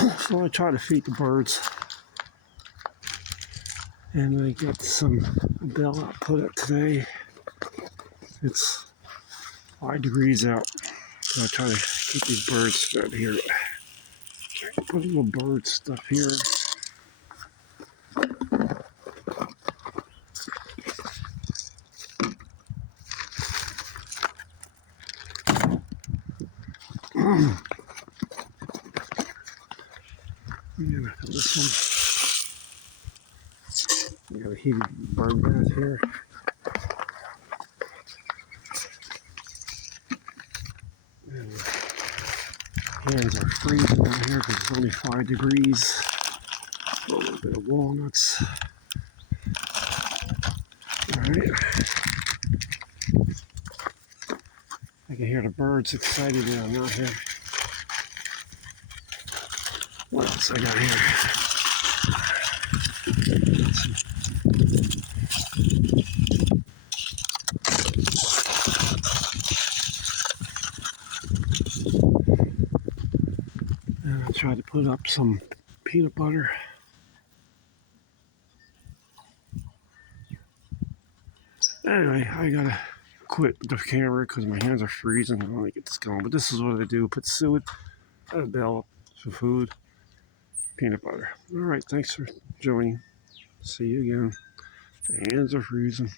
So I try to feed the birds, and I got some bell I put up today. It's 5 degrees out, so I try to keep these birds fed here. Put a little bird stuff here. Yeah, this one. We got a heated bird bath here. And hands are freezing out here because it's only 5 degrees. A little bit of walnuts. Alright. I can hear the birds excited that I'm not here. What else I got here? And I tried to put up some peanut butter. Anyway, I gotta quit the camera because my hands are freezing. I want to get this going. But this is what I do. Put suet, a bell, some food, peanut butter. Alright, thanks for joining. See you again. My hands are freezing.